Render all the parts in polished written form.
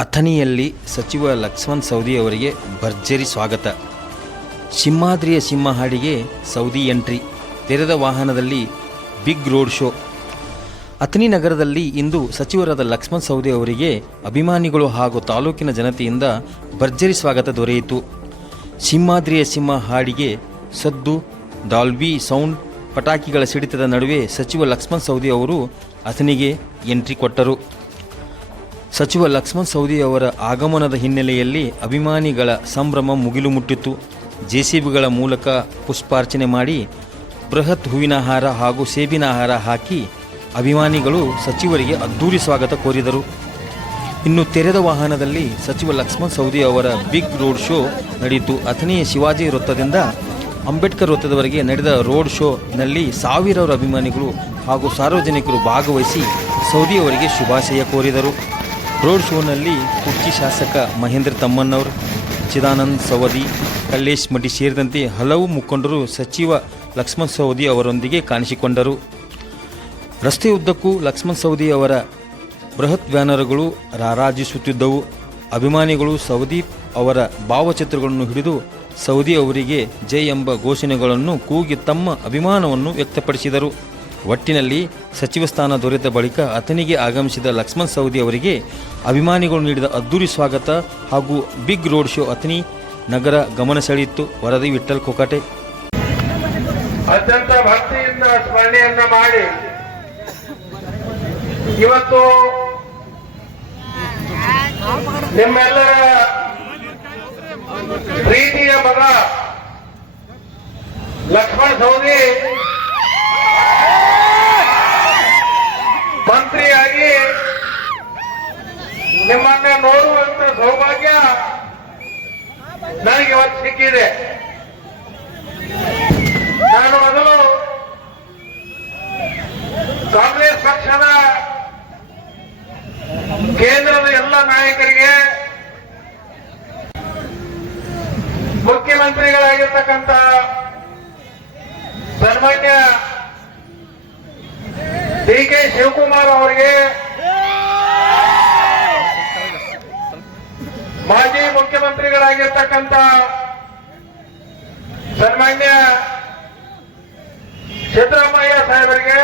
ಅಥಣಿಯಲ್ಲಿ ಸಚಿವ ಲಕ್ಷ್ಮಣ್ ಸವದಿ ಅವರಿಗೆ ಭರ್ಜರಿ ಸ್ವಾಗತ. ಸಿಂಹಾದ್ರಿಯ ಸಿಂಹಹಾಡಿಗೆ ಸೌದಿ ಎಂಟ್ರಿ, ತೆರೆದ ವಾಹನದಲ್ಲಿ ಬಿಗ್ ರೋಡ್ ಶೋ. ಅಥಣಿ ನಗರದಲ್ಲಿ ಇಂದು ಸಚಿವರಾದ ಲಕ್ಷ್ಮಣ್ ಸವದಿ ಅವರಿಗೆ ಅಭಿಮಾನಿಗಳು ಹಾಗೂ ತಾಲೂಕಿನ ಜನತೆಯಿಂದ ಭರ್ಜರಿ ಸ್ವಾಗತ ದೊರೆಯಿತು. ಸಿಂಹಾದ್ರಿಯ ಸಿಂಹಹಾಡಿಗೆ ಸದ್ದು, ಡಾಲ್ಬಿ ಸೌಂಡ್, ಪಟಾಕಿಗಳ ಸಿಡಿತದ ನಡುವೆ ಸಚಿವ ಲಕ್ಷ್ಮಣ್ ಸವದಿ ಅವರು ಅಥಣಿಗೆ ಎಂಟ್ರಿ ಕೊಟ್ಟರು. ಸಚಿವ ಲಕ್ಷ್ಮಣ್ ಸವದಿ ಅವರ ಆಗಮನದ ಹಿನ್ನೆಲೆಯಲ್ಲಿ ಅಭಿಮಾನಿಗಳ ಸಂಭ್ರಮ ಮುಗಿಲು ಮುಟ್ಟಿತು. ಜೆಸಿಬಿಗಳ ಮೂಲಕ ಪುಷ್ಪಾರ್ಚನೆ ಮಾಡಿ ಬೃಹತ್ ಹೂವಿನ ಹಾರ ಹಾಗೂ ಸೇಬಿನ ಹಾರ ಹಾಕಿ ಅಭಿಮಾನಿಗಳು ಸಚಿವರಿಗೆ ಅದ್ದೂರಿ ಸ್ವಾಗತ ಕೋರಿದರು. ಇನ್ನು ತೆರೆದ ವಾಹನದಲ್ಲಿ ಸಚಿವ ಲಕ್ಷ್ಮಣ್ ಸವದಿ ಅವರ ಬಿಗ್ ರೋಡ್ ಶೋ ನಡೆಯಿತು. ಅಥಣಿಯ ಶಿವಾಜಿ ವೃತ್ತದಿಂದ ಅಂಬೇಡ್ಕರ್ ವೃತ್ತದವರೆಗೆ ನಡೆದ ರೋಡ್ ಶೋನಲ್ಲಿ ಸಾವಿರಾರು ಅಭಿಮಾನಿಗಳು ಹಾಗೂ ಸಾರ್ವಜನಿಕರು ಭಾಗವಹಿಸಿ ಸವದಿ ಅವರಿಗೆ ಶುಭಾಶಯ ಕೋರಿದರು. ರೋಡ್ ಶೋನಲ್ಲಿ ಕುರ್ಚಿ ಶಾಸಕ ಮಹೇಂದ್ರ ತಮ್ಮಣ್ಣವರ್, ಚಿದಾನಂದ್ ಸವದಿ, ಕಲ್ಲೇಶ್ ಮಡಿ ಸೇರಿದಂತೆ ಹಲವು ಮುಖಂಡರು ಸಚಿವ ಲಕ್ಷ್ಮಣ್ ಸವದಿ ಅವರೊಂದಿಗೆ ಕಾಣಿಸಿಕೊಂಡರು. ರಸ್ತೆಯುದ್ದಕ್ಕೂ ಲಕ್ಷ್ಮಣ್ ಸವದಿ ಅವರ ಬೃಹತ್ ಬ್ಯಾನರ್ಗಳು ರಾರಾಜಿಸುತ್ತಿದ್ದವು. ಅಭಿಮಾನಿಗಳು ಸವದಿ ಅವರ ಭಾವಚಿತ್ರಗಳನ್ನು ಹಿಡಿದು ಸವದಿ ಅವರಿಗೆ ಜೈ ಎಂಬ ಘೋಷಣೆಗಳನ್ನು ಕೂಗಿ ತಮ್ಮ ಅಭಿಮಾನವನ್ನು ವ್ಯಕ್ತಪಡಿಸಿದರು. ಒಟ್ಟಿನಲ್ಲಿ ಸಚಿವ ಸ್ಥಾನ ದೊರೆತ ಬಳಿಕ ಅಥಣಿಗೆ ಆಗಮಿಸಿದ ಲಕ್ಷ್ಮಣ್ ಸವದಿ ಅವರಿಗೆ ಅಭಿಮಾನಿಗಳು ನೀಡಿದ ಅದ್ದೂರಿ ಸ್ವಾಗತ ಹಾಗೂ ಬಿಗ್ ರೋಡ್ ಶೋ ಅಥಣಿ ನಗರ ಗಮನ ಸೆಳೆಯಿತು. ವರದಿ ವಿಠ್ಠಲ್ ಕೊಕಟೆ. ಅತ್ಯಂತ ಭಕ್ತಿಯಿಂದ ಸ್ಮರಣೆಯನ್ನ ಮಾಡಿ ಇವತ್ತು ನಿಮ್ಮೆಲ್ಲರ ಪ್ರೀತಿಯ ಮಗ ಲಕ್ಷ್ಮಣ್ ಸವದಿ ಮಂತ್ರಿಯಾಗಿ ನಿಮ್ಮನ್ನ ನೋಡುವಂತ ಸೌಭಾಗ್ಯ ನನಗೆ ಇವತ್ತು ಸಿಕ್ಕಿದೆ. ನಾನು ಮೊದಲು ಕಾಂಗ್ರೆಸ್ ಪಕ್ಷದ ಕೇಂದ್ರದ ಎಲ್ಲ ನಾಯಕರಿಗೆ, ಮುಖ್ಯಮಂತ್ರಿಗಳಾಗಿರ್ತಕ್ಕಂಥ ಸನ್ಮಾನ್ಯ ಡಿ.ಕೆ. ಶಿವಕುಮಾರ್ ಅವರಿಗೆ, ಮಾಜಿ ಮುಖ್ಯಮಂತ್ರಿಗಳಾಗಿರ್ತಕ್ಕಂಥ ಸನ್ಮಾನ್ಯ ಸಿದ್ದರಾಮಯ್ಯ ಸಾಹೇಬರಿಗೆ,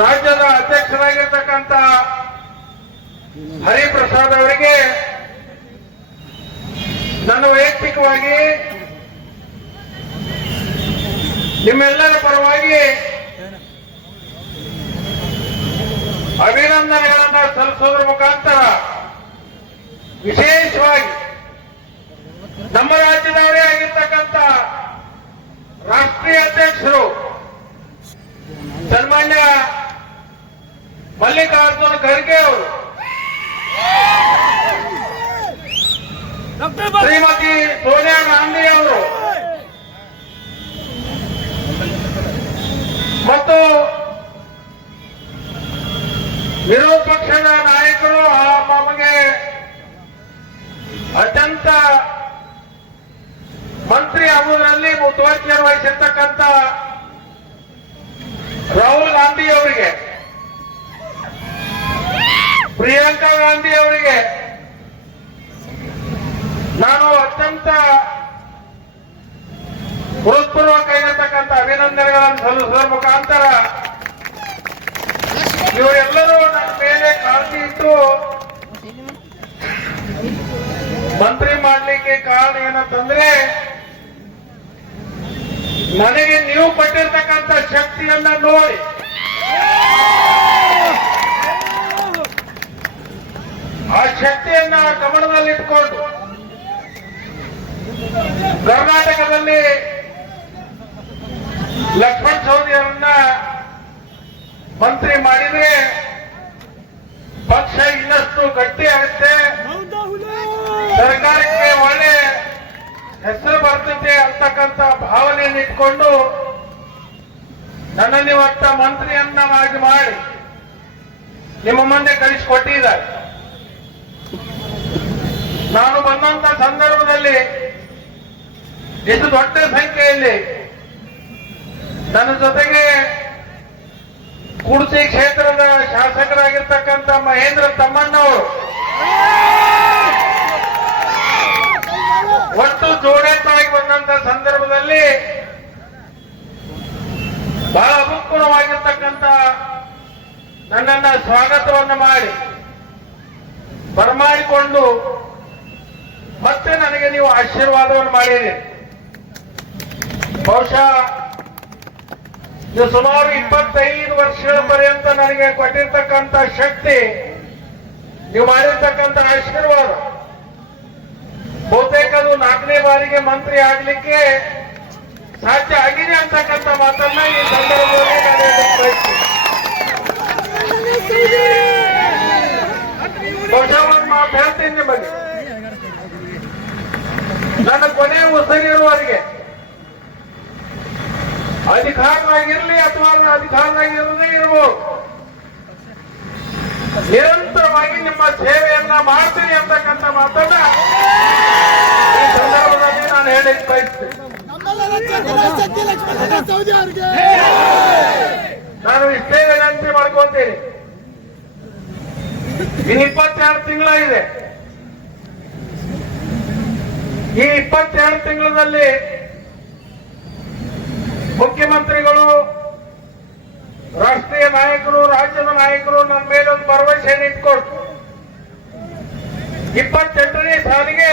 ರಾಜ್ಯದ ಅಧ್ಯಕ್ಷರಾಗಿರ್ತಕ್ಕಂಥ ಹರಿಪ್ರಸಾದ್ ಅವರಿಗೆ ನನ್ನ ವೈಯಕ್ತಿಕವಾಗಿ ನಿಮ್ಮೆಲ್ಲರ ಪರವಾಗಿ ಅಭಿನಂದನೆಗಳನ್ನು ಸಲ್ಲಿಸುವುದರ ಮುಖಾಂತರ ವಿಶೇಷವಾಗಿ ನಮ್ಮ ರಾಜ್ಯದವರೇ ಆಗಿರ್ತಕ್ಕಂಥ ರಾಷ್ಟ್ರೀಯ ಅಧ್ಯಕ್ಷರು ಸನ್ಮಾನ್ಯ ಮಲ್ಲಿಕಾರ್ಜುನ ಖರ್ಗೆ ಅವರು, ಶ್ರೀಮತಿ ಸೋನಿಯಾ ಗಾಂಧಿ ಅವರು ಮತ್ತು ವಿರೋಧ ಪಕ್ಷದ ನಾಯಕರು ನಮಗೆ ಅತ್ಯಂತ ಮಂತ್ರಿ ಆಗುವುದರಲ್ಲಿ ಮುತುವರ್ಜಿಯನ್ನು ವಹಿಸಿರ್ತಕ್ಕಂಥ ರಾಹುಲ್ ಗಾಂಧಿ ಅವರಿಗೆ, ಪ್ರಿಯಾಂಕಾ ಗಾಂಧಿ ಅವರಿಗೆ ನಾನು ಅತ್ಯಂತ ಹೃತ್ಪೂರ್ವಕವಾಗಿರತಕ್ಕಂಥ ಅಭಿನಂದನೆಗಳನ್ನು ಸಲ್ಲಿಸುವ ಮುಖಾಂತರ ಇವರೆಲ್ಲರೂ ನನ್ನ ಮೇಲೆ ಕಾಳಜಿ ಇಟ್ಟು ಮಂತ್ರಿ ಮಾಡಲಿಕ್ಕೆ ಕಾರಣ ಏನಂತಂದ್ರೆ ನನಗೆ ನೀವು ಪಟ್ಟಿರ್ತಕ್ಕಂಥ ಶಕ್ತಿಯನ್ನ ನೋಡಿ ಆ ಶಕ್ತಿಯನ್ನ ಗಮನದಲ್ಲಿಟ್ಕೊಂಡು ಕರ್ನಾಟಕದಲ್ಲಿ ಲಕ್ಷ್ಮಣ್ ಸವದಿ ಅವರನ್ನ ಮಂತ್ರಿ ಮಾಡಿದ್ರೆ ಪಕ್ಷ ಇನ್ನಷ್ಟು ಗಟ್ಟಿ ಆಗುತ್ತೆ, ಸರ್ಕಾರಕ್ಕೆ ಒಳ್ಳೆ ಹೆಸರು ಬರ್ತದೆ ಅಂತಕ್ಕಂಥ ಭಾವನೆಯನ್ನು ಇಟ್ಕೊಂಡು ನನ್ನನ್ನು ಇವತ್ತ ಮಂತ್ರಿಯನ್ನಾಗಿ ಮಾಡಿ ನಿಮ್ಮ ಮುಂದೆ ಕಳಿಸಿಕೊಟ್ಟಿದ್ದಾರೆ. ನಾನು ಬಂದಂತ ಸಂದರ್ಭದಲ್ಲಿ ಇಷ್ಟು ದೊಡ್ಡ ಸಂಖ್ಯೆಯಲ್ಲಿ ನನ್ನ ಜೊತೆಗೆ ಕುಡ್ಸಿ ಕ್ಷೇತ್ರದ ಶಾಸಕ ಶಾಸಕರಾಗಿರ್ತಕ್ಕಂಥ ಮಹೇಂದ್ರ ತಮ್ಮಣ್ಣವರು ಒಟ್ಟು ಜೋಡೇತಾಗಿ ಬಂದಂತ ಸಂದರ್ಭದಲ್ಲಿ ಬಹಳ ಅನುಕೂಲವಾಗಿರ್ತಕ್ಕಂಥ ನನ್ನನ್ನ ಸ್ವಾಗತವನ್ನು ಮಾಡಿ ಬರಮಾಡಿಕೊಂಡು ಮತ್ತೆ ನನಗೆ ನೀವು ಆಶೀರ್ವಾದವನ್ನು ಮಾಡಿರಿ. ಬಹುಶಃ ಇದು ಸುಮಾರು 25 ವರ್ಷಗಳ ಪರ್ಯಂತ ನನಗೆ ಕೊಟ್ಟಿರ್ತಕ್ಕಂಥ ಶಕ್ತಿ, ನೀವು ಮಾಡಿರ್ತಕ್ಕಂಥ ಆಶೀರ್ವಾದ, ಬಹುತೇಕ ಅದು 4ನೇ ಬಾರಿಗೆ ಮಂತ್ರಿ ಆಗ್ಲಿಕ್ಕೆ ಸಾಧ್ಯ ಆಗಿದೆ ಅಂತಕ್ಕಂಥ ಮಾತನ್ನ ಈ ಸಂದರ್ಭದಲ್ಲಿ ನಾನು ಹೇಳಲಿಕ್ಕೆ ಬಯಸ್ತೀನಿ. ಬಹುಶಃ ಒಂದು ಮಾತು ಹೇಳ್ತೀನಿ ನಿಮಗೆ, ನನ್ನ ಕೊನೆ ಉಸಿರಿರುವವರೆಗೆ ಅಧಿಕಾರವಾಗಿರ್ಲಿ ಅಥವಾ ಅಧಿಕಾರವಾಗಿರದೇ ಇರಬಹುದು, ನಿರಂತರವಾಗಿ ನಿಮ್ಮ ಸೇವೆಯನ್ನ ಮಾಡ್ತೀನಿ ಅಂತಕ್ಕಂಥ ಮಾತನ್ನ ಈ ಸಂದರ್ಭದಲ್ಲಿ ನಾನು ಹೇಳಲಿಕ್ಕೆ ಬಯಸ್ತೇನೆ. ನಾನು ಇಷ್ಟೇ ವಿನಂತಿ ಮಾಡ್ಕೊಳ್ತೀನಿ, ಇನ್ನು 22 ತಿಂಗಳಾಗಿದೆ. ಈ 22 ತಿಂಗಳಲ್ಲಿ ಮುಖ್ಯಮಂತ್ರಿಗಳು, ರಾಷ್ಟ್ರೀಯ ನಾಯಕರು, ರಾಜ್ಯದ ನಾಯಕರು ನನ್ನ ಮೇಲೆ ಒಂದು ಭರವಸೆಯನ್ನು ಇಟ್ಕೊಡ್ತು. 28ನೇ ಸಾಲಿಗೆ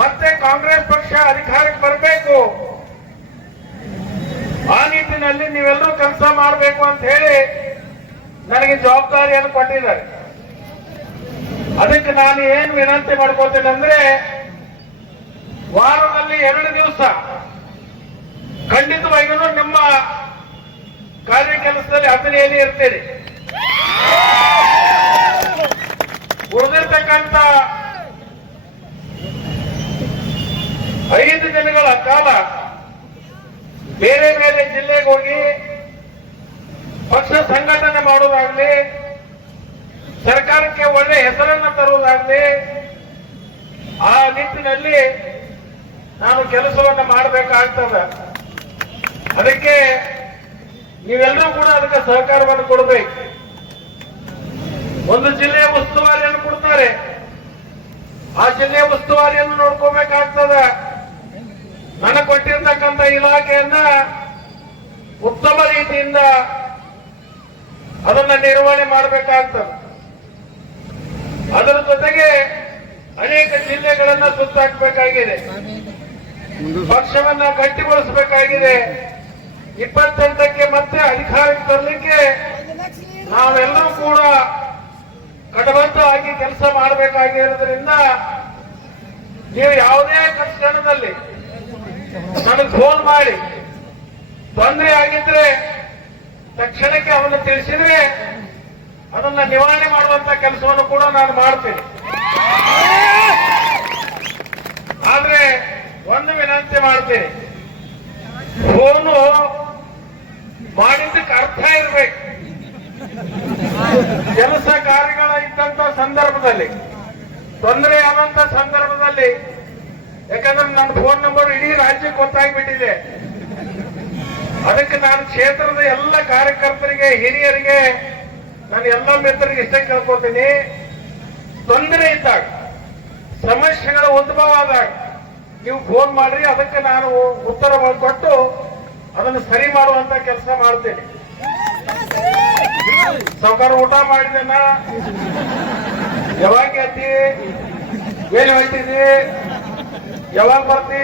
ಮತ್ತೆ ಕಾಂಗ್ರೆಸ್ ಪಕ್ಷ ಅಧಿಕಾರಕ್ಕೆ ಬರಬೇಕು, ಆ ನಿಟ್ಟಿನಲ್ಲಿ ನೀವೆಲ್ಲರೂ ಕೆಲಸ ಮಾಡಬೇಕು ಅಂತ ಹೇಳಿ ನನಗೆ ಜವಾಬ್ದಾರಿಯನ್ನು ಕೊಟ್ಟಿದ್ದಾರೆ. ಅದಕ್ಕೆ ನಾನು ಏನು ವಿನಂತಿ ಮಾಡ್ಕೋತೇನೆ ಅಂದ್ರೆ, ವಾರದಲ್ಲಿ 2 ದಿವಸ ಖಂಡಿತವಾಗಿಯೂ ನಿಮ್ಮ ಕಾರ್ಯ ಕೆಲಸದಲ್ಲಿ ಹತನೆಯಲ್ಲಿ ಇರ್ತೇನೆ. ಉಳಿದಿರ್ತಕ್ಕಂಥ 5 ದಿನಗಳ ಕಾಲ ಬೇರೆ ಬೇರೆ ಜಿಲ್ಲೆಗೆ ಹೋಗಿ ಪಕ್ಷ ಸಂಘಟನೆ ಮಾಡೋದಾಗ್ಲಿ, ಸರ್ಕಾರಕ್ಕೆ ಒಳ್ಳೆ ಹೆಸರನ್ನು ತರುವುದಾಗ್ಲಿ, ಆ ನಿಟ್ಟಿನಲ್ಲಿ ನಾನು ಕೆಲಸವನ್ನು ಮಾಡಬೇಕಾಗ್ತದೆ. ಅದಕ್ಕೆ ನೀವೆಲ್ಲರೂ ಕೂಡ ಅದಕ್ಕೆ ಸಹಕಾರವನ್ನು ಕೊಡಬೇಕು. ಒಂದು ಜಿಲ್ಲೆಯ ಉಸ್ತುವಾರಿಯನ್ನು ಕೊಡ್ತಾರೆ, ಆ ಜಿಲ್ಲೆಯ ಉಸ್ತುವಾರಿಯನ್ನು ನೋಡ್ಕೋಬೇಕಾಗ್ತದ. ನನಗೆ ಕೊಟ್ಟಿರ್ತಕ್ಕಂಥ ಇಲಾಖೆಯನ್ನ ಉತ್ತಮ ರೀತಿಯಿಂದ ಅದನ್ನ ನಿರ್ವಹಣೆ ಮಾಡಬೇಕಾಗ್ತದೆ. ಅದರ ಜೊತೆಗೆ ಅನೇಕ ಜಿಲ್ಲೆಗಳನ್ನ ಸುತ್ತಾಕಬೇಕಾಗಿದೆ, ಪಕ್ಷವನ್ನ ಗಟ್ಟಿಗೊಳಿಸಬೇಕಾಗಿದೆ. 28ಕ್ಕೆ ಮತ್ತೆ ಅಧಿಕಾರಕ್ಕೆ ತರಲಿಕ್ಕೆ ನಾವೆಲ್ಲರೂ ಕೂಡ ಕಟಬದ್ಧವಾಗಿ ಕೆಲಸ ಮಾಡಬೇಕಾಗಿರೋದ್ರಿಂದ ನೀವು ಯಾವುದೇ ಕ್ಷಣದಲ್ಲಿ ನನಗೆ ಫೋನ್ ಮಾಡಿ ತೊಂದರೆ ಆಗಿದ್ರೆ ತಕ್ಷಣಕ್ಕೆ ಅವನ್ನ ತಿಳಿಸಿದ್ರೆ ಅದನ್ನ ನಿವಾರಣೆ ಮಾಡುವಂತ ಕೆಲಸವನ್ನು ಕೂಡ ನಾನು ಮಾಡ್ತೀನಿ. ಆದ್ರೆ ಒಂದು ವಿನಂತಿ ಮಾಡ್ತೀನಿ, ಫೋನು ಮಾಡಿದ್ದಕ್ಕೆ ಅರ್ಥ ಇರ್ಬೇಕು. ಕೆಲಸ ಕಾರ್ಯಗಳ ಇದ್ದಂತ ಸಂದರ್ಭದಲ್ಲಿ, ತೊಂದರೆ ಆದಂತ ಸಂದರ್ಭದಲ್ಲಿ, ಯಾಕಂದ್ರೆ ನನ್ನ ಫೋನ್ ನಂಬರ್ ಇಡೀ ರಾಜ್ಯಕ್ಕೆ ಗೊತ್ತಾಗ್ಬಿಟ್ಟಿದೆ. ಅದಕ್ಕೆ ನಾನು ಕ್ಷೇತ್ರದ ಎಲ್ಲ ಕಾರ್ಯಕರ್ತರಿಗೆ, ಹಿರಿಯರಿಗೆ, ನಾನು ಎಲ್ಲ ಮಿತ್ರರಿಗೆ ಇಷ್ಟೇ ಕೇಳ್ಕೊತೀನಿ, ತೊಂದರೆ ಇದ್ದಾಗ, ಸಮಸ್ಯೆಗಳ ಉದ್ಭವ ಆದಾಗ ನೀವು ಫೋನ್ ಮಾಡ್ರಿ, ಅದಕ್ಕೆ ನಾನು ಉತ್ತರ ಕೊಟ್ಟು ಅದನ್ನು ಸರಿ ಮಾಡುವಂತ ಕೆಲಸ ಮಾಡ್ತೇನೆ. ಸಾವುಕಾರ ಊಟ ಮಾಡಿದೆನ, ಯಾವಾಗ ಎತ್ತಿ, ಏನು ಹೇಳ್ತಿದ್ದಿ, ಯಾವಾಗ ಬರ್ತಿ,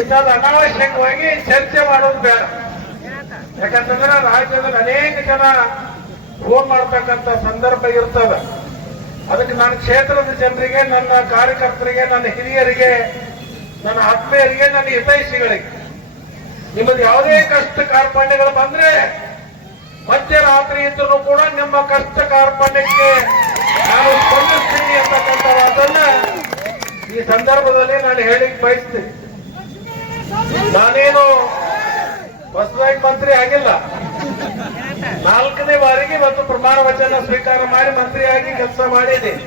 ಇಂಥದ್ದು ಅನಾವಶ್ಯಕವಾಗಿ ಚರ್ಚೆ ಮಾಡೋದು ಬೇಡ. ಯಾಕಂತಂದ್ರೆ ರಾಜ್ಯದಲ್ಲಿ ಅನೇಕ ಜನ ಫೋನ್ ಮಾಡ್ತಕ್ಕಂಥ ಸಂದರ್ಭ ಇರ್ತದ. ಅದಕ್ಕೆ ನಾನು ಕ್ಷೇತ್ರದ ಜನರಿಗೆ, ನನ್ನ ಕಾರ್ಯಕರ್ತರಿಗೆ, ನನ್ನ ಹಿರಿಯರಿಗೆ, ನನ್ನ ಆತ್ಮೀಯರಿಗೆ, ನನ್ನ ಹಿತೈಷಿಗಳಿಗೆ, ನಿಮ್ಮದು ಯಾವುದೇ ಕಷ್ಟ ಕಾರ್ಪಣ್ಯಗಳು ಬಂದ್ರೆ ಮಧ್ಯರಾತ್ರಿ ಇದ್ರೂ ಕೂಡ ನಿಮ್ಮ ಕಷ್ಟ ಕಾರ್ಪಣ್ಯಕ್ಕೆ ನಾನು ಸ್ಪಂದಿಸ್ತೀನಿ ಅಂತಕ್ಕಂಥ ಮಾತನ್ನ ಈ ಸಂದರ್ಭದಲ್ಲಿ ನಾನು ಹೇಳಿಕ್ ಬಯಸ್ತೀನಿ. ನಾನೇನು ಹೊಸದಾಗಿ ಮಂತ್ರಿ ಆಗಿಲ್ಲ, 4ನೇ ಬಾರಿಗೆ ಇವತ್ತು ಪ್ರಮಾಣ ವಚನ ಸ್ವೀಕಾರ ಮಾಡಿ ಮಂತ್ರಿಯಾಗಿ ಕೆಲಸ ಮಾಡಿದ್ದೀನಿ.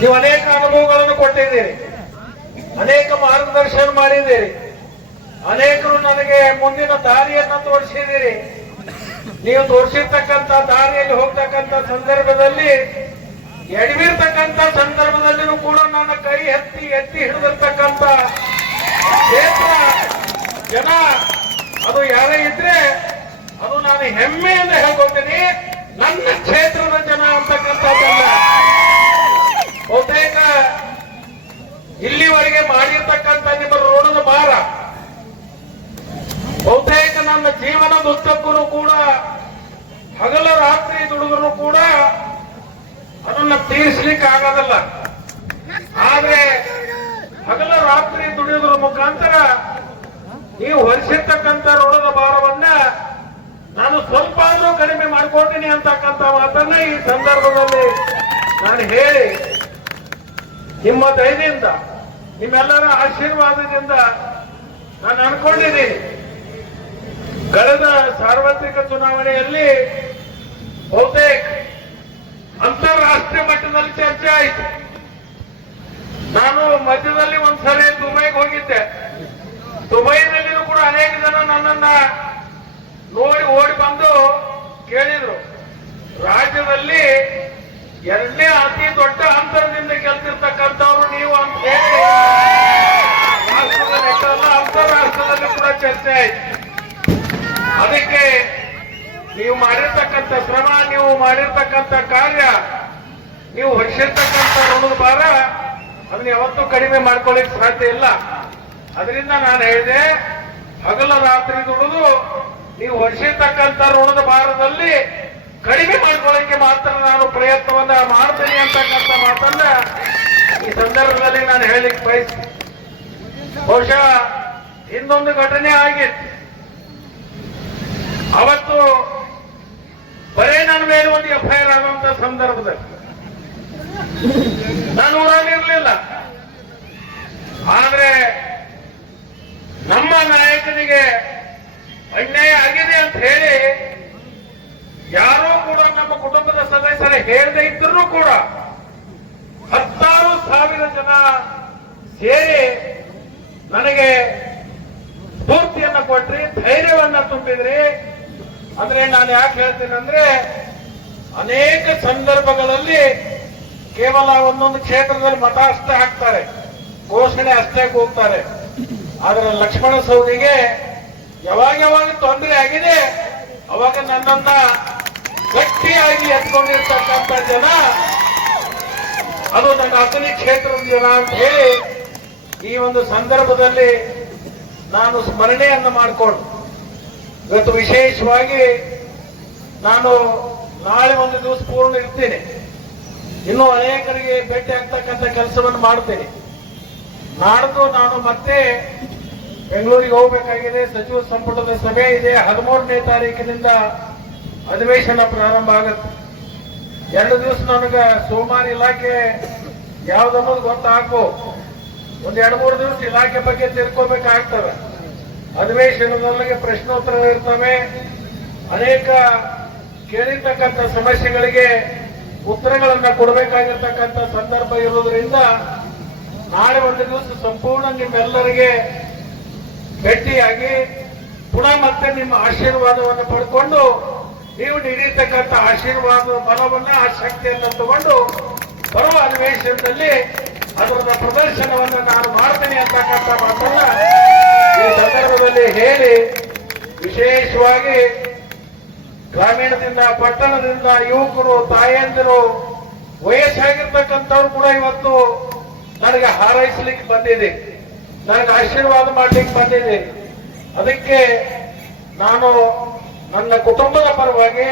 ನೀವು ಅನೇಕ ಅನುಭವಗಳನ್ನು ಕೊಟ್ಟಿದ್ದೀರಿ, ಅನೇಕ ಮಾರ್ಗದರ್ಶನ ಮಾಡಿದ್ದೀರಿ, ಅನೇಕರು ನನಗೆ ಮುಂದಿನ ದಾರಿಯನ್ನು ತೋರಿಸಿದ್ದೀರಿ. ನೀವು ತೋರಿಸಿರ್ತಕ್ಕಂಥ ದಾರಿಯಲ್ಲಿ ಹೋಗ್ತಕ್ಕಂಥ ಸಂದರ್ಭದಲ್ಲಿ ಎಡವಿರ್ತಕ್ಕಂಥ ಸಂದರ್ಭದಲ್ಲಿನೂ ಕೂಡ ನನ್ನ ಕೈ ಎತ್ತಿ ಹಿಡಿದಿರ್ತಕ್ಕಂಥ ಕ್ಷೇತ್ರ ಜನ ಅದು ಯಾರೇ ಇದ್ರೆ ಅದು ನಾನು ಹೆಮ್ಮೆಯಿಂದ ಹೇಳ್ಕೊತೀನಿ, ನನ್ನ ಕ್ಷೇತ್ರದ ಜನ ಅಂತಕ್ಕಂಥದ್ದಲ್ಲ. ಬಹುತೇಕ ಇಲ್ಲಿವರೆಗೆ ಮಾಡಿರ್ತಕ್ಕಂಥ ನಿಮ್ಮ ಋಣದ ಭಾರ ಬಹುತೇಕ ನನ್ನ ಜೀವನದ ಉದ್ದಕ್ಕೂ ಕೂಡ ಹಗಲ ರಾತ್ರಿ ದುಡಿದ್ರು ಕೂಡ ಅದನ್ನ ತೀರಿಸ್ಲಿಕ್ಕೆ ಆಗೋದಲ್ಲ. ಆದ್ರೆ ಹಗಲ ರಾತ್ರಿ ದುಡಿಯೋದ್ರ ಮುಖಾಂತರ ನೀವು ಹೊರಿಸಿರ್ತಕ್ಕಂಥ ಋಣದ ಭಾರವನ್ನ ನಾನು ಸ್ವಲ್ಪ ಆದ್ರೂ ಕಡಿಮೆ ಮಾಡ್ಕೊಳ್ತೀನಿ ಅಂತಕ್ಕಂಥ ಮಾತನ್ನ ಈ ಸಂದರ್ಭದಲ್ಲಿ ನಾನು ಹೇಳಿ, ನಿಮ್ಮ ದಯದಿಂದ ನಿಮ್ಮೆಲ್ಲರ ಆಶೀರ್ವಾದದಿಂದ ನಾನು ಅನ್ಕೊಂಡಿದ್ದೀನಿ, ಕಳೆದ ಸಾರ್ವತ್ರಿಕ ಚುನಾವಣೆಯಲ್ಲಿ ಬಹುತೇಕ ಅಂತಾರಾಷ್ಟ್ರೀಯ ಮಟ್ಟದಲ್ಲಿ ಚರ್ಚೆ ಆಯಿತು. ನಾನು ಮಧ್ಯದಲ್ಲಿ ಒಂದ್ಸರಿ ದುಬೈಗೆ ಹೋಗಿದ್ದೆ. ದುಬೈನಲ್ಲಿಯೂ ಕೂಡ ಅನೇಕ ಜನ ನನ್ನನ್ನ ನೋಡಿ ಓಡಿ ಬಂದು ಕೇಳಿದ್ರು, ರಾಜ್ಯದಲ್ಲಿ ಎರಡನೇ ಅತಿ ದೊಡ್ಡ ಅಂತರದಿಂದ ಗೆಲ್ತಿರ್ತಕ್ಕಂಥವ್ರು ನೀವು ಅಂತ ಹೇಳಿ ರಾಷ್ಟ್ರದ ನೆಟ್ಟಲ್ಲ ಅಂತಾರಾಷ್ಟ್ರದಲ್ಲಿ ಕೂಡ ಚರ್ಚೆ ಆಯ್ತು. ಅದಕ್ಕೆ ನೀವು ಮಾಡಿರ್ತಕ್ಕಂಥ ಶ್ರಮ, ನೀವು ಮಾಡಿರ್ತಕ್ಕಂಥ ಕಾರ್ಯ, ನೀವು ಹೊರಿಸಿರ್ತಕ್ಕಂಥ ಋಣದ ಭಾರ ಅದನ್ನ ಯಾವತ್ತೂ ಕಡಿಮೆ ಮಾಡ್ಕೊಳ್ಳಿಕ್ಕೆ ಸಾಧ್ಯ ಇಲ್ಲ. ಅದರಿಂದ ನಾನು ಹೇಳಿದೆ, ಹಗಲ ರಾತ್ರಿ ದುಡಿದು ನೀವು ಹೊರಿಸಿರ್ತಕ್ಕಂಥ ಋಣದ ಭಾರದಲ್ಲಿ ಕಡಿಮೆ ಮಾಡ್ಕೊಳ್ಳಿಕ್ಕೆ ಮಾತ್ರ ನಾನು ಪ್ರಯತ್ನವನ್ನ ಮಾಡ್ತೀನಿ ಅಂತಕ್ಕಂಥ ಮಾತನ್ನ ಈ ಸಂದರ್ಭದಲ್ಲಿ ನಾನು ಹೇಳಿಕ್ಕೆ ಬಯಸ್ತೀನಿ. ಬಹುಶಃ ಇನ್ನೊಂದು ಘಟನೆ ಆಗಿತ್ತು. ಅವತ್ತು ಬರೇ ನನ್ನ ಮೇಲೆ ಒಂದು FIR ಆಗುವಂತ ಸಂದರ್ಭದಲ್ಲಿ ನಾನು ಊರಾಗಿರ್ಲಿಲ್ಲ. ಆದ್ರೆ ನಮ್ಮ ನಾಯಕನಿಗೆ ಅನ್ಯಾಯ ಆಗಿದೆ ಅಂತ ಹೇಳಿ ಯಾರೂ ಕೂಡ ನಮ್ಮ ಕುಟುಂಬದ ಸದಸ್ಯರ ಹೇಳದೆ ಇದ್ರೂ ಕೂಡ 16,000 ಜನ ಸೇರಿ ನನಗೆ ಸ್ಫೂರ್ತಿಯನ್ನ ಕೊಟ್ರಿ, ಧೈರ್ಯವನ್ನ ತುಂಬಿದ್ರಿ. ಅಂದ್ರೆ ನಾನು ಯಾಕೆ ಹೇಳ್ತೀನಿ ಅಂದ್ರೆ, ಅನೇಕ ಸಂದರ್ಭಗಳಲ್ಲಿ ಕೇವಲ ಒಂದೊಂದು ಕ್ಷೇತ್ರದಲ್ಲಿ ಮತ ಅಷ್ಟೇ ಹಾಕ್ತಾರೆ, ಘೋಷಣೆ ಅಷ್ಟೇ ಕೂಗ್ತಾರೆ. ಆದ್ರೆ ಲಕ್ಷ್ಮಣ ಸವದಿಗೆ ಯಾವಾಗ ತೊಂದರೆ ಆಗಿದೆ ಅವಾಗ ನನ್ನನ್ನ ಗಟ್ಟಿಯಾಗಿ ಎತ್ಕೊಂಡಿರ್ತಕ್ಕಂಥ ಜನ ಅದು ನನ್ನ ಅತನಿ ಕ್ಷೇತ್ರದ ಜನ ಅಂತ ಹೇಳಿ ಈ ಒಂದು ಸಂದರ್ಭದಲ್ಲಿ ನಾನು ಸ್ಮರಣೆಯನ್ನು ಮಾಡಿಕೊಂಡು ಇವತ್ತು ವಿಶೇಷವಾಗಿ ನಾನು ನಾಳೆ ಒಂದು ದಿವಸ ಪೂರ್ಣ ಇರ್ತೀನಿ. ಇನ್ನೂ ಅನೇಕರಿಗೆ ಭೇಟಿ ಆಗ್ತಕ್ಕಂಥ ಕೆಲಸವನ್ನು ಮಾಡ್ತೀನಿ. ನಾಡ್ದು ನಾನು ಮತ್ತೆ ಬೆಂಗಳೂರಿಗೆ ಹೋಗಬೇಕಾಗಿದೆ. ಸಚಿವ ಸಂಪುಟದ ಸಭೆ ಇದೆ. 13ನೇ ತಾರೀಕಿನಿಂದ ಅಧಿವೇಶನ ಪ್ರಾರಂಭ ಆಗುತ್ತೆ. 2 ದಿವಸ ನನಗೆ ಸೋಮವಾರ ಇಲಾಖೆ ಯಾವ್ದನ್ನೋದು ಗೊತ್ತಾಗೋ, ಒಂದ್ 2-3 ದಿವಸ ಇಲಾಖೆ ಬಗ್ಗೆ ತಿಳ್ಕೋಬೇಕಾಗ್ತದೆ. ಅಧಿವೇಶನದೊಳಗೆ ಪ್ರಶ್ನೋತ್ತರ ಇರ್ತವೆ. ಅನೇಕ ಕೇಳಿರ್ತಕ್ಕಂಥ ಸಮಸ್ಯೆಗಳಿಗೆ ಉತ್ತರಗಳನ್ನ ಕೊಡಬೇಕಾಗಿರ್ತಕ್ಕಂಥ ಸಂದರ್ಭ ಇರೋದ್ರಿಂದ ನಾಳೆ ಒಂದು ದಿವಸ ಸಂಪೂರ್ಣ ನಿಮ್ಮೆಲ್ಲರಿಗೆ ಭೇಟಿಯಾಗಿ ಪುನಃ ಮತ್ತೆ ನಿಮ್ಮ ಆಶೀರ್ವಾದವನ್ನು ಪಡ್ಕೊಂಡು ನೀವು ನೀಡಿರ್ತಕ್ಕಂಥ ಆಶೀರ್ವಾದ ಬಲವನ್ನ, ಆ ಶಕ್ತಿಯನ್ನು ತಗೊಂಡು ಬರುವ ಅಧಿವೇಶನದಲ್ಲಿ ಅದರ ಪ್ರದರ್ಶನವನ್ನು ನಾನು ಮಾಡ್ತೀನಿ ಅಂತಕ್ಕಂಥ ಮಾತನ್ನ ಈ ಸಂದರ್ಭದಲ್ಲಿ ಹೇಳಿ, ವಿಶೇಷವಾಗಿ ಗ್ರಾಮೀಣದಿಂದ ಪಟ್ಟಣದಿಂದ ಯುವಕರು, ತಾಯಂದಿರು, ವಯಸ್ಸಾಗಿರ್ತಕ್ಕಂಥವ್ರು ಕೂಡ ಇವತ್ತು ನನಗೆ ಹಾರೈಸಲಿಕ್ಕೆ ಬಂದಿದೆ, ನನಗೆ ಆಶೀರ್ವಾದ ಮಾಡ್ಲಿಕ್ಕೆ ಬಂದಿದೆ. ಅದಕ್ಕೆ ನಾನು ನನ್ನ ಕುಟುಂಬದ ಪರವಾಗಿ,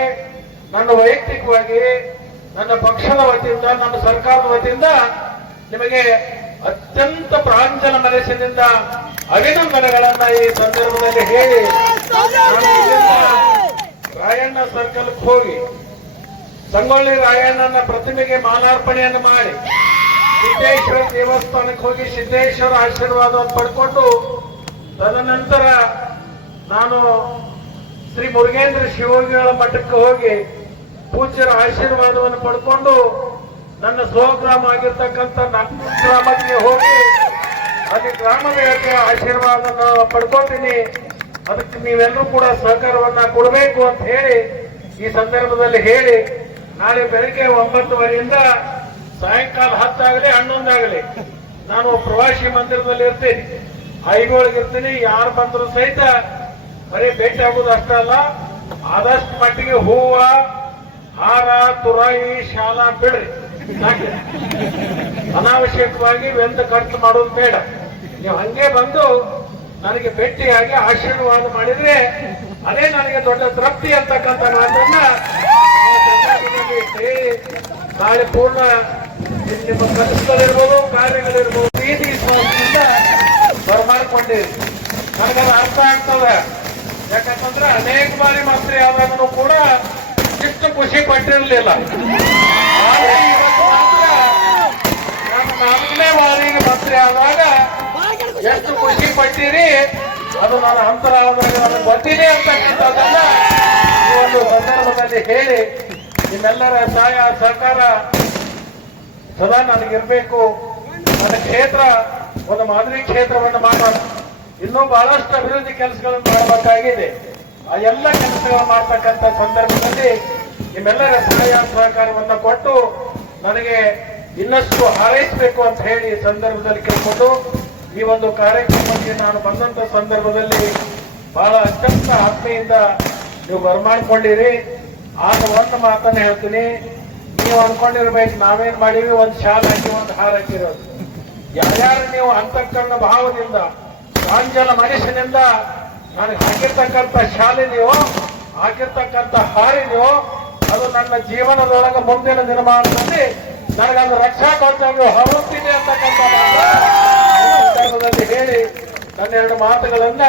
ನನ್ನ ವೈಯಕ್ತಿಕವಾಗಿ, ನನ್ನ ಪಕ್ಷದ ವತಿಯಿಂದ, ನನ್ನ ಸರ್ಕಾರದ ವತಿಯಿಂದ ನಿಮಗೆ ಅತ್ಯಂತ ಪ್ರಾಂಜಲ ಮನಸ್ಸಿನಿಂದ ಅಭಿನಂದನೆಗಳನ್ನ ಈ ಸಂದರ್ಭದಲ್ಲಿ ಹೇಳಿ, ರಾಯಣ್ಣ ಸರ್ಕಲ್ಗೆ ಹೋಗಿ ಸಂಗೊಳ್ಳಿ ರಾಯಣ್ಣನ ಪ್ರತಿಮೆಗೆ ಮಾಲಾರ್ಪಣೆಯನ್ನು ಮಾಡಿ ಸಿದ್ದೇಶ್ವರ ದೇವಸ್ಥಾನಕ್ಕೆ ಹೋಗಿ ಸಿದ್ದೇಶ್ವರ ಆಶೀರ್ವಾದವನ್ನು ಪಡ್ಕೊಂಡು ತದನಂತರ ನಾನು ಶ್ರೀ ಮುರುಗೇಂದ್ರ ಶಿವಯೋಗಿಗಳ ಮಠಕ್ಕೆ ಹೋಗಿ ಪೂಜ್ಯರ ಆಶೀರ್ವಾದವನ್ನು ಪಡ್ಕೊಂಡು ನನ್ನ ಸ್ವಗ್ರಾಮ ಆಗಿರ್ತಕ್ಕಂಥ ನನ್ನ ಗ್ರಾಮಕ್ಕೆ ಹೋಗಿ ಅಲ್ಲಿ ಗ್ರಾಮ ದೇವತೆಯ ಆಶೀರ್ವಾದವನ್ನು ಪಡ್ಕೊತೀನಿ. ಅದಕ್ಕೆ ನೀವೆಲ್ಲರೂ ಕೂಡ ಸಹಕಾರವನ್ನ ಕೊಡಬೇಕು ಅಂತ ಹೇಳಿ ಈ ಸಂದರ್ಭದಲ್ಲಿ ಹೇಳಿ ನಾಳೆ ಬೆಳಗ್ಗೆ 9:30ಯಿಂದ ಸಾಯಂಕಾಲ 10 ಆಗಲಿ 11 ಆಗಲಿ ನಾನು ಪ್ರವಾಸಿ ಮಂದಿರದಲ್ಲಿ ಇರ್ತೀನಿ, ಐಗೊಳಗಿರ್ತೀನಿ. ಯಾರು ಬಂದ್ರು ಸಹಿತ ಬರೀ ಭೇಟಿ ಆಗೋದು ಅಷ್ಟೇ ಅಲ್ಲ, ಆದಷ್ಟು ಮಟ್ಟಿಗೆ ಹೂವ, ಹಾರ, ತುರಾಯಿ, ಶಾಲ ಬಿಡ್ರಿ. ಯಾಕೆ ಅನಾವಶ್ಯಕವಾಗಿ ವೆಂದ ಖರ್ಚು ಮಾಡೋದು ಬೇಡ. ನೀವು ಹಂಗೆ ಬಂದು ನನಗೆ ಭೇಟಿಯಾಗಿ ಆಶೀರ್ವಾದ ಮಾಡಿದ್ರೆ ಅದೇ ನನಗೆ ದೊಡ್ಡ ತೃಪ್ತಿ ಅಂತಕ್ಕಂಥ ಮಾತನ್ನ ಹೇಳಿ ನಾಳೆ ಪೂರ್ಣ ನಿಮ್ಮ ಕನಸುಗಳಿರ್ಬೋದು, ಕಾರ್ಯಗಳಿರ್ಬೋದು, ಪ್ರೀತಿ ವಿಶ್ವಾಸದಿಂದ ಬರಮಾಡಿಕೊಂಡಿರಿ. ನನಗದು ಅರ್ಥ ಆಗ್ತದೆ. ಯಾಕಂತಂದ್ರೆ ಅನೇಕ ಬಾರಿ ಮಂತ್ರಿ ಆದಾಗನು ಕೂಡ ಇಷ್ಟು ಖುಷಿ ಪಟ್ಟಿರಲಿಲ್ಲ. ಆದ್ರೆ ಇವತ್ತು ಮಾತ್ರ ನಾನು 4ನೇ ಬಾರಿಗೆ ಮಂತ್ರಿ ಆದಾಗ ಎಷ್ಟು ಖುಷಿ ಪಟ್ಟಿರಿ, ಅದು ನನ್ನ ಅಂತರಾಳದಾಗ ನನಗೆ ಗೊತ್ತಿದೆ ಅಂತಕ್ಕಂಥದ್ದನ್ನ ಈ ಒಂದು ಸಂದರ್ಭದಲ್ಲಿ ಹೇಳಿ ನಿಮ್ಮೆಲ್ಲರ ಸಹಾಯ ಸಹಕಾರ ಸದಾ ನನಗಿರ್ಬೇಕು. ನನ್ನ ಕ್ಷೇತ್ರ ಒಂದು ಮಾದರಿ ಕ್ಷೇತ್ರವನ್ನು ಮಾಡೋಣ. ಇನ್ನೂ ಬಹಳಷ್ಟು ಅಭಿವೃದ್ಧಿ ಕೆಲಸಗಳನ್ನು ಮಾಡಬೇಕಾಗಿದೆ. ಆ ಎಲ್ಲ ಕೆಲಸಗಳನ್ನು ಮಾಡ್ತಕ್ಕಂಥ ಸಂದರ್ಭದಲ್ಲಿ ನಿಮ್ಮೆಲ್ಲರ ಸಹಾಯ ಸಹಕಾರವನ್ನು ಕೊಟ್ಟು ನನಗೆ ಇನ್ನಷ್ಟು ಹಾರೈಸಬೇಕು ಅಂತ ಹೇಳಿ ಈ ಸಂದರ್ಭದಲ್ಲಿ ಕೇಳ್ಕೊಂಡು ಈ ಒಂದು ಕಾರ್ಯಕ್ರಮಕ್ಕೆ ನಾನು ಬಂದಂತ ಸಂದರ್ಭದಲ್ಲಿ ಬಹಳ ಅತ್ಯಂತ ಆತ್ಮೆಯಿಂದ ನೀವು ಬರಮಾಡ್ಕೊಂಡಿರಿ. ಆಗ ಒಂದು ಮಾತನ್ನ ಹೇಳ್ತೀನಿ, ನೀವು ಅನ್ಕೊಂಡಿರ್ಬೇಕು ನಾವೇನ್ ಮಾಡೀವಿ, ಒಂದು ಶಾಲ್ ಹಾಕಿ ಒಂದು ಹಾರ ಹಾಕಿರೋದು. ಯಾರ್ಯಾರು ನೀವು ಅಂತಃಕರಣ ಭಾವದಿಂದ ಪ್ರಾಂಜಲ ಮನುಷ್ಯನಿಂದ ನನಗೆ ಹಾಕಿರ್ತಕ್ಕಂಥ ಶಾಲಿದೆಯೋ, ಹಾಕಿರ್ತಕ್ಕಂಥ ಹಾರಿದೆಯೋ, ಅದು ನನ್ನ ಜೀವನದೊಳಗೆ ಮುಂದಿನ ದಿನಮಾನದಲ್ಲಿ ನನಗದು ರಕ್ಷಾ ಕವಚವಾಗಿ ಹೊರತಿದೆ ಅಂತಕ್ಕಂಥ ಸಂದರ್ಭದಲ್ಲಿ ಹೇಳಿ ನನ್ನ 2 ಮಾತುಗಳನ್ನ